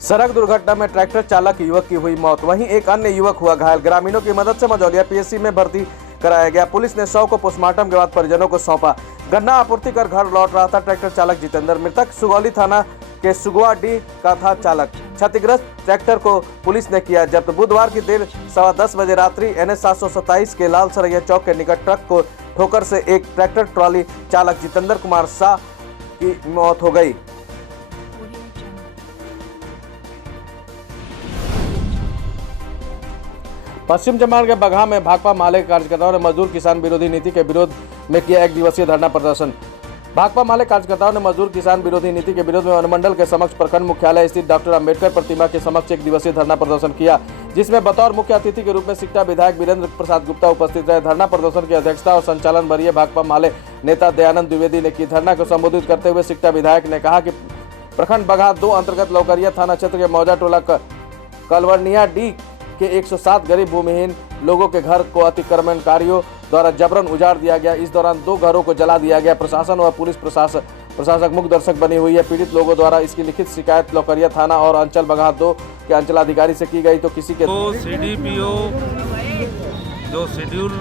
सड़क दुर्घटना में ट्रैक्टर चालक युवक की हुई मौत, वहीं एक अन्य युवक हुआ घायल। ग्रामीणों की मदद से मझौलिया पीएचसी में भर्ती कराया गया। पुलिस ने शव को पोस्टमार्टम के बाद परिजनों को सौंपा। गन्ना आपूर्ति कर घर लौट रहा था ट्रैक्टर चालक जितेंद्र। मृतक सुगौली थाना के सुगवा डी का था चालक। क्षतिग्रस्त ट्रैक्टर को पुलिस ने किया जब्त। बुधवार की देर 10:15 बजे रात्रि NH 727 के लाल सरैया चौक के निकट ट्रक को ठोकर से एक ट्रैक्टर ट्रॉली चालक जितेंद्र कुमार शाह की मौत हो गई। पश्चिम चंपारण के बगहा में भाकपा माले कार्यकर्ताओं ने मजदूर किसान विरोधी नीति के विरोध में किया 1 दिवसीय धरना प्रदर्शन। भाकपा माले कार्यकर्ताओं ने मजदूर किसान विरोधी नीति के विरोध में अनुमंडल के समक्ष प्रखंड मुख्यालय स्थित डॉक्टर अंबेडकर प्रतिमा के समक्ष 1 दिवसीय धरना प्रदर्शन किया, जिसमें बतौर मुख्य अतिथि के रूप में सिकटा विधायक वीरेंद्र प्रसाद गुप्ता उपस्थित रहे। धरना प्रदर्शन की अध्यक्षता और संचालन वरीय भाकपा माले नेता दयानंद द्विवेदी ने की। धरना को संबोधित करते हुए सिकटा विधायक ने कहा कि प्रखंड बगहा 2 अंतर्गत लौकरिया थाना क्षेत्र के मौजा टोला कलवरनिया डी के 107 गरीब भूमिहीन लोगों के घर को अतिक्रमणकारियों द्वारा जबरन उजाड़ दिया गया। इस दौरान 2 घरों को जला दिया गया। प्रशासन व पुलिस प्रशासक मुख्य दर्शक बनी हुई है। पीड़ित लोगों द्वारा इसकी लिखित शिकायत लौकरिया थाना और अंचल बगहा 2 के अंचलाधिकारी से की गई तो किसी के CDPO जो शेड्यूल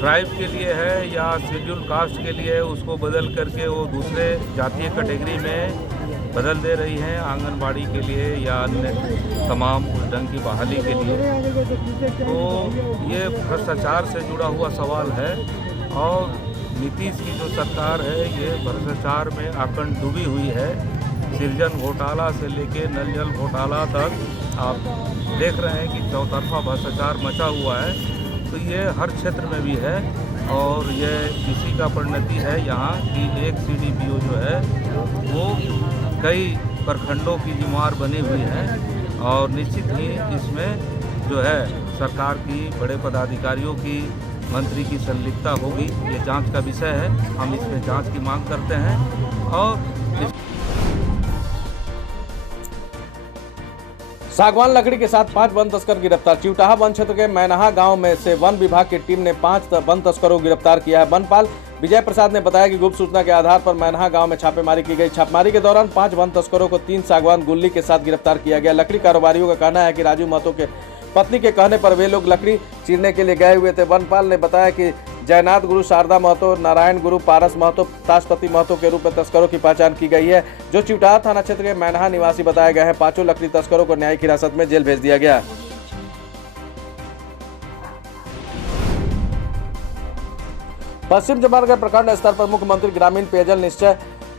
ट्राइब के लिए है या शेड्यूल कास्ट के लिए है उसको बदल करके वो दूसरे जातीय कैटेगरी में बदल दे रही हैं, आंगनबाड़ी के लिए या अन्य तमाम ढंग की बहाली के लिए। तो ये भ्रष्टाचार से जुड़ा हुआ सवाल है और नीतीश की जो सरकार है ये भ्रष्टाचार में आकंठ डूबी हुई है। सृजन घोटाला से लेके नल जल घोटाला तक आप देख रहे हैं कि चौतरफा भ्रष्टाचार मचा हुआ है। तो ये हर क्षेत्र में भी है और ये इसी का परिणति है यहाँ की एक CDPO जो है वो कई प्रखंडों की जिम्मेदार बनी हुई है और निश्चित ही इसमें जो है सरकार की बड़े पदाधिकारियों की मंत्री की संलिप्तता होगी। ये जांच का विषय है, हम इसमें जांच की मांग करते हैं। और सागवान लकड़ी के साथ 5 वन तस्कर गिरफ्तार। चिवटाहा वन क्षेत्र के मैनाहा गांव में से वन विभाग की टीम ने 5 वन तस्करों को गिरफ्तार किया है। वनपाल विजय प्रसाद ने बताया कि गुप्त सूचना के आधार पर मैनाहा गांव में छापेमारी की गई। छापेमारी के दौरान 5 वन तस्करों को 3 सागवान गुल्ली के साथ गिरफ्तार किया गया। लकड़ी कारोबारियों का कहना है कि राजू महतो के पत्नी के कहने पर वे लोग लकड़ी चीरने के लिए गए हुए थे। वनपाल ने बताया कि जयनाथ गुरु, शारदा महतो, नारायण गुरु, पारस महतो, ताशपति महतो के रूप में तस्करों की पहचान की गई है, जो चिवटाहा थाना क्षेत्र के मैनाहा निवासी बताए गए हैं। 5 लकड़ी तस्करों को न्यायिक हिरासत में जेल भेज दिया गया। पश्चिम चंपारण के प्रखंड स्तर पर मुख्यमंत्री ग्रामीण पेयजल निश्चय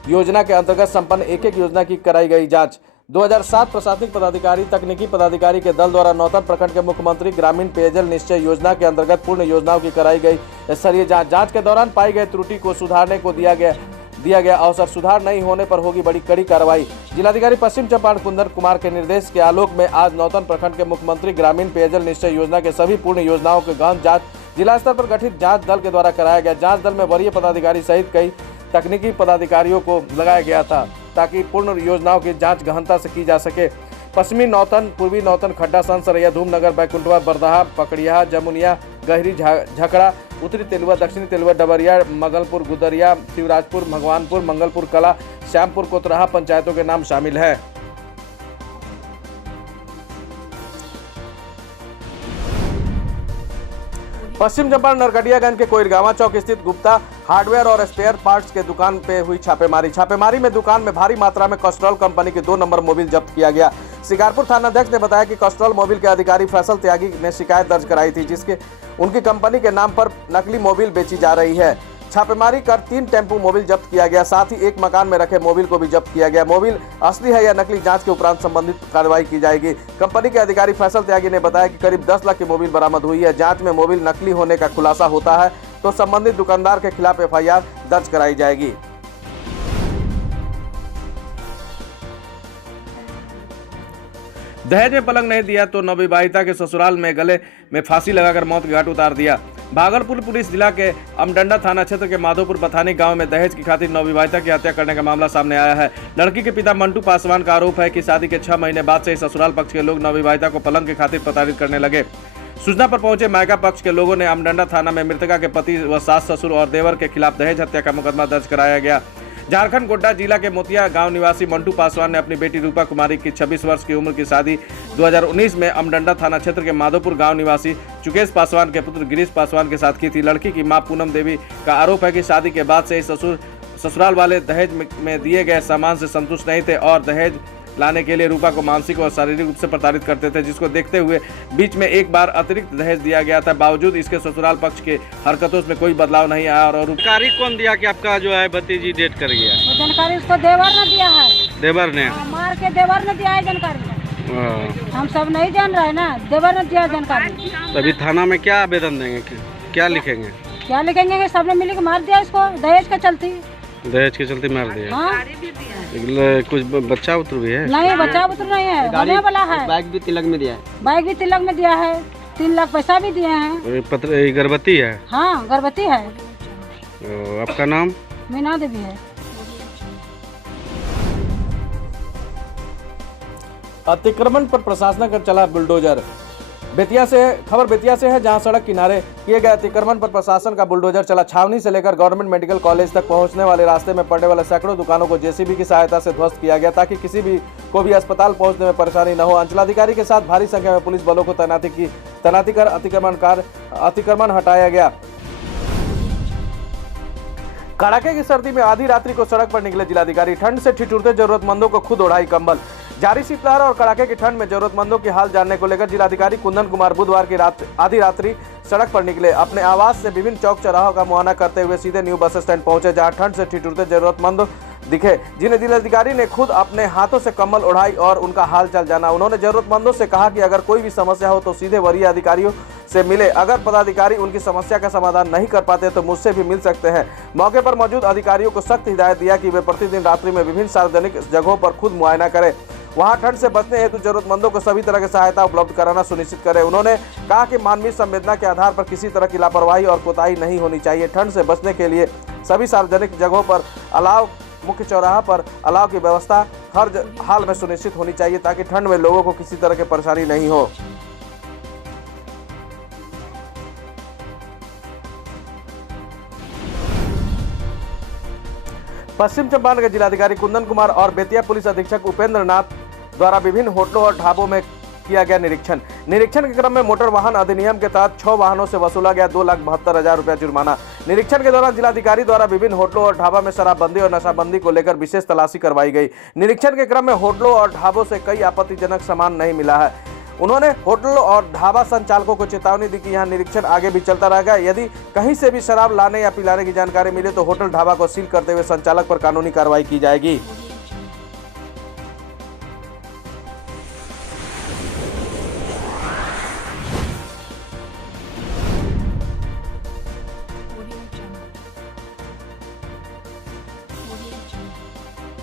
योजना के अंतर्गत संपन्न एक योजना की कराई गई जांच। 2007 प्रशासनिक पदाधिकारी तकनीकी पदाधिकारी के दल द्वारा नौतन प्रखंड के मुख्यमंत्री ग्रामीण पेयजल निश्चय योजना के अंतर्गत पूर्ण योजनाओं की कराई गई स्तरीय जांच के दौरान पाई गई त्रुटि को सुधारने को दिया गया अवसर। सुधार नहीं होने पर होगी बड़ी कड़ी कार्रवाई। जिलाधिकारी पश्चिम चंपारण कुंदन कुमार के निर्देश के आलोक में आज नौतन प्रखंड के मुख्यमंत्री ग्रामीण पेयजल निश्चय योजना के सभी पूर्ण योजनाओं के गहन जांच जिला स्तर पर गठित जांच दल के द्वारा कराया गया। जांच दल में वरीय पदाधिकारी सहित कई तकनीकी पदाधिकारियों को लगाया गया था ताकि पूर्ण योजनाओं की जांच गहनता से की जा सके। पश्चिमी नौतन, पूर्वी नौतन, खड्डा, सन सरैया, धूमनगर, बैकुंठवा, बरदहा, पकड़िया, जमुनिया, गहरी, झकड़ा, उत्तरी तेलुआ, दक्षिणी तेलुआ, डबरिया, मगलपुर, गुदरिया, शिवराजपुर, भगवानपुर, मंगलपुर कला, श्यामपुर, कोतराहा पंचायतों के नाम शामिल है। पश्चिम चंपारण नरकटियागंज के कोइरगांवा चौक स्थित गुप्ता हार्डवेयर और स्पेयर पार्ट्स के दुकान पे हुई छापेमारी में दुकान में भारी मात्रा में कैस्ट्रॉल कंपनी के 2 नंबर मोबिल जब्त किया गया। शिकारपुर थानाध्यक्ष ने बताया कि कैस्ट्रॉल मोबिल के अधिकारी फैसल त्यागी ने शिकायत दर्ज कराई थी, जिसके उनकी कंपनी के नाम पर नकली मोबिल बेची जा रही है। छापेमारी कर 3 टेम्पू मोबिल जब्त किया गया। साथ ही एक मकान में रखे मोबिल को भी जब्त किया गया। मोबिल असली है या नकली, जांच के उपरांत संबंधित कार्रवाई की जाएगी। कंपनी के अधिकारी फैसल त्यागी ने बताया कि करीब 10 लाख की मोबिल बरामद हुई है। जांच में मोबिल नकली होने का खुलासा होता है तो संबंधित दुकानदार के खिलाफ FIR दर्ज कराई जाएगी। दहेज में पलंग नहीं दिया तो नवविवाहिता के ससुराल में गले में फांसी लगाकर मौत के घाट उतार दिया। भागलपुर पुलिस जिला के अमडंडा थाना क्षेत्र के माधोपुर बथानी गांव में दहेज की खातिर नवविवाहिता की हत्या करने का मामला सामने आया है। लड़की के पिता मंटू पासवान का आरोप है कि शादी के 6 महीने बाद से ससुराल पक्ष के लोग नवविवाहिता को पलंग की खातिर प्रताड़ित करने लगे। सूचना पर पहुंचे मायका पक्ष के लोगों ने अमडंडा थाना में मृतका के पति व सास, ससुर और देवर के खिलाफ दहेज हत्या का मुकदमा दर्ज कराया गया। झारखंड गोड्डा जिला के मोतिया गांव निवासी मंटू पासवान ने अपनी बेटी रूपा कुमारी की 26 वर्ष की उम्र की शादी 2019 में अमडंडा थाना क्षेत्र के माधोपुर गांव निवासी चुकेश पासवान के पुत्र गिरीश पासवान के साथ की थी। लड़की की मां पूनम देवी का आरोप है कि शादी के बाद से ही ससुराल वाले दहेज में दिए गए सामान से संतुष्ट नहीं थे और दहेज लाने के लिए रूपा को मानसिक और शारीरिक रूप से प्रताड़ित करते थे, जिसको देखते हुए बीच में एक बार अतिरिक्त दहेज दिया गया था। बावजूद इसके ससुराल पक्ष के हरकतों में कोई बदलाव नहीं आया और जानकारी कौन दिया कि आपका जो है भतीजी डेट कर गया? वो जानकारी उसको देवर ने दिया है। देवर ने? मार के देवर ने दिया है जानकारी। हम सब नहीं जान रहे ना, देवर ने दिया जानकारी। तो अभी थाना में क्या आवेदन देंगे, क्या लिखेंगे? क्या लिखेंगे कि सबने मिल के मार दिया इसको दहेज के चलती। दहेज के चलते मार दिया? हाँ। कुछ बच्चा उतर भी है? नहीं, बच्चा उतर नहीं है, होने वाला है। बाइक भी तिलक में दिया है। बाइक भी तिलक में दिया है, 3 लाख पैसा भी दिए हैं। पत्र गर्भवती है? हाँ, गर्भवती है। आपका नाम? मीना देवी है। अतिक्रमण पर प्रशासन का चला बुलडोजर। बेतिया से खबर बेतिया से है, जहां सड़क किनारे किए गए अतिक्रमण पर प्रशासन का बुलडोजर चला। छावनी से लेकर गवर्नमेंट मेडिकल कॉलेज तक पहुंचने वाले रास्ते में पड़ने वाले सैकड़ों दुकानों को जेसीबी की सहायता से ध्वस्त किया गया ताकि किसी भी को भी अस्पताल पहुंचने में परेशानी न हो। अंचलाधिकारी के साथ भारी संख्या में पुलिस बलों को तैनाती कर अतिक्रमण हटाया गया। कड़ाके की सर्दी में आधी रात्रि को सड़क पर निकले जिलाधिकारी। ठंड से ठिठुरते जरूरतमंदों को खुद ओढ़ाई कंबल। जारी शीतलहर और कड़ाके की ठंड में जरूरतमंदों की हाल जानने को लेकर जिलाधिकारी कुंदन कुमार बुधवार की आधी रात्रि सड़क पर निकले। अपने आवास से विभिन्न चौक चौराहों का मुआयना करते हुए सीधे न्यू बस स्टैंड पहुंचे, जहां ठंड से ठिठुरते जरूरतमंद दिखे, जिन्हें जिलाधिकारी ने खुद अपने हाथों से कंबल ओढ़ाई और उनका हाल चाल जाना। उन्होंने जरूरतमंदों से कहा कि अगर कोई भी समस्या हो तो सीधे वरीय अधिकारियों से मिले। अगर पदाधिकारी उनकी समस्या का समाधान नहीं कर पाते तो मुझसे भी मिल सकते हैं। मौके पर मौजूद अधिकारियों को सख्त हिदायत दिया कि वे प्रतिदिन रात्रि में विभिन्न सार्वजनिक जगहों पर खुद मुआयना करें, वहां ठंड से बचने हेतु जरूरतमंदों को सभी तरह की सहायता उपलब्ध कराना सुनिश्चित करें। उन्होंने कहा कि मानवीय संवेदना के आधार पर किसी तरह की लापरवाही और कोताही नहीं होनी चाहिए। ठंड से बचने के लिए सभी सार्वजनिक जगहों पर अलाव, मुख्य चौराहा पर अलाव की व्यवस्था हर हाल में सुनिश्चित होनी चाहिए ताकि ठंड में लोगों को किसी तरह की परेशानी नहीं हो। पश्चिम चंपारण के जिलाधिकारी कुंदन कुमार और बेतिया पुलिस अधीक्षक उपेंद्र नाथ द्वारा विभिन्न होटलों और ढाबों में किया गया निरीक्षण के क्रम में मोटर वाहन अधिनियम के तहत 6 वाहनों से वसूला गया 2,72,000 रुपया जुर्माना। निरीक्षण के दौरान जिलाधिकारी द्वारा विभिन्न होटलों और ढाबा में शराबबंदी और नशाबंदी को लेकर विशेष तलाशी करवाई गई। निरीक्षण के क्रम में होटलों और ढाबों से कई आपत्तिजनक सामान नहीं मिला है। उन्होंने होटल और ढाबा संचालकों को चेतावनी दी कि यहां निरीक्षण आगे भी चलता रहेगा। यदि कहीं से भी शराब लाने या पिलाने की जानकारी मिले तो होटल ढाबा को सील करते हुए संचालक पर कानूनी कार्रवाई की जाएगी।